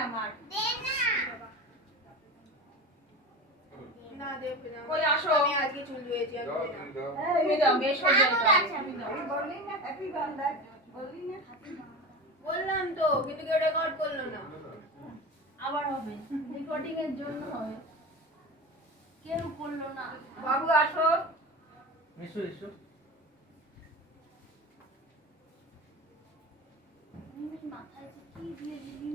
না মার দে না না দেখবে না কই আসো আমি আজকে চুল ধুয়েছি আমি দাও, না। তুমি দাও। তুমি দাও বেশ হয়ে আবার যাবে আছে আমি বললি না হ্যাপি বার্থডে বললি না বললাম তো কিন্তু কেউ রেকর্ড করলো না আবার হবে রেকর্ডিং এর জন্য হবে কেউ করলো না বাবু আসো এসো এসো মাথায় কি দিয়ে দিবি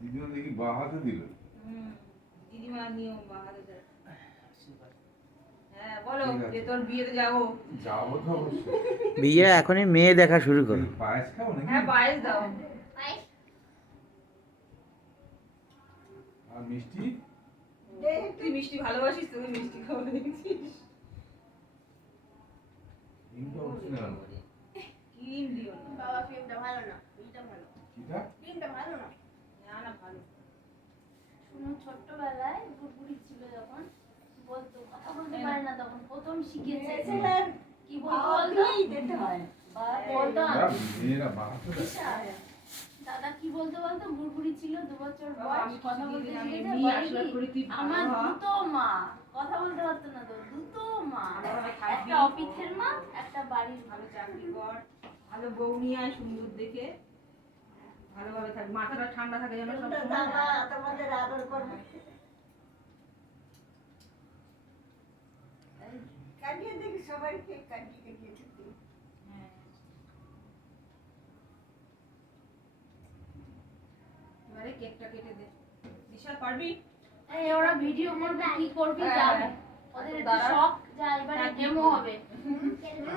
দিদিমা দেখি বা হাতে দিল। দিদিমা নিও বাহারে যায় হ্যাঁ বলো ঠিক আছে। যে তোর বিয়েতে যাবো যাবো তো অবশ্যই। বিয়ে এখনই মেয়ে দেখা শুরু করো পায়েস খাও নাকি? হ্যাঁ পায়েস দাও পায়েস আর মিষ্টি? তুই মিষ্টি ভালোবাসিস তুমি মিষ্টি খাবো দেখছিস ডিমটা উঠছে না। ক্রিম দিও না বাবা ক্রিমটা ভালো না এটা ভালো কিটা? ক্রিমটা ভালো না না না ভালো শুনো ছোট্টবেলায় বুড়ি ছিল যখন বলতো কথা বলতে পারে না তখন প্রথম শিখেছে কি বলতো বলতো দিতে হয় বলতো ওরা মেয়েরা বা হাতে দেয়। দাদা কি বলতো বলতো বুড়বুড়ি ছিল 2 বছর বাবা, বয়স আমি কথা কিছু বলতে দিন আগে শিখেছে এমনি বলে আশীর্বাদ কি, করি, তুই আমার ভালো হ। দুটো মা কথা বলতে পারতো না তো দুটো মা ভালোভাবে থাকবি। একটা অফিসের মা একটা বাড়ির মা ভালো চাকরি কর ভালো বউ নিয়ে আয় সুন্দর দেখে ভালোভাবে থাক মাথাটা ঠান্ডা থাকে যেন সব সময় দাদা তোমাদের আদর করবে কাটিয়ে দেখি সবাই কেক কাটিয়ে কাটিয়ে দিচ্ছি এবারে কেকটা কেটে দে দিশা পারবি এই ওরা ভিডিও করবে কি করবি হ্যাঁ, যাবে হ্যাঁ। ওদের একটু দাঁড়া। শখ যা এবারে হ্যাঁ, ডেমো হবে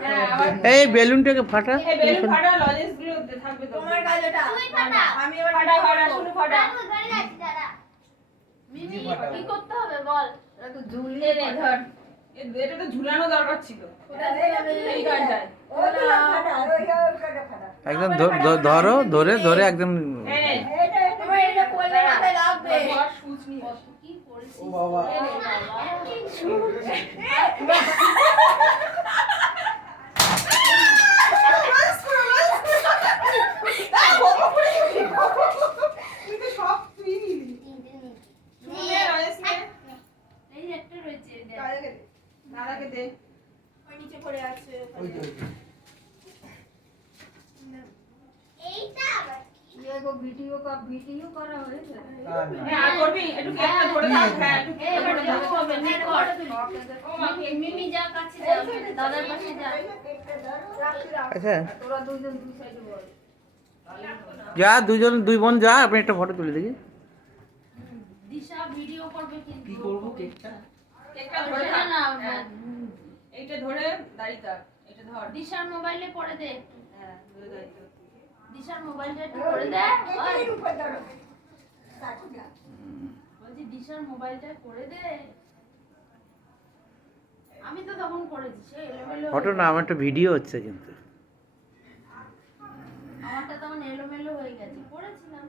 হ্যাঁ আবার এই বেলুনটাকে ফাটা এই বেলুন ফাটা লজেন্স গুলো থাকবে তো তোমার কাজ এটা তুই ফাটা আমি এবার ফাটা ফাটা শুনু ফাটা দাদু গাড়ি আছে দাদা মিমি কি করতে হবে বল তো ঝুলি এই নে ধর এটা তো ঝুলানো দরকার ছিল এই গানটায় ওগুলো ফাটা ওই ওইটা ফাটা একদম ধরো ধরে ধরে একদম এই নে এইটা তোমার এটা করলে মাথায় লাগবে বস সুচ নিয়ে কত কি করেছিস ও বাবা। এই রে বাবা তুই তো সব তুই নিবি নে লজেন্স নে এই একটা রয়েছে দেখ। দাদাকে দে ওই নিচে পড়ে আছে ওই যে, ওই যে। এইটা আবার কি? ভিডিও করা হয়েছে হ্যাঁ আর করবি একটু কেকটা ধরে থাক হ্যাঁ একটু এই এবার কেকটা ধরে দেখো হবে নে কর ও মা কেক মিমি যা কাছে যা দাদার পাশে যা কেকটা ধরো আচ্ছা তোরা দুইজন দুই সাইডে বল যা দুই বোন যা আপনি একটা ফটো তুলে দেখি দিশা ভিডিও করবে কিন্তু কি করবো কেকটা? কেকটা ধরে সেটা থাক না হ্যাঁ। এইটা ধরে দাঁড়িয়ে থাক এটা ধর দিশার মোবাইলে পড়ে দে হ্যাঁ ধরে দাঁড়িয়ে থাক দিশার মোবাইলটা একটু করে দে ওই, কেকের উপর ধরো কাটু না বলছি দিশার মোবাইলটা করে দে আমি তো তখন করেছি সে এলোমেলো ফটো না আমার একটা ভিডিও হচ্ছে কিন্তু আমারটা তখন এলোমেলো হয়ে গেছে করেছিলাম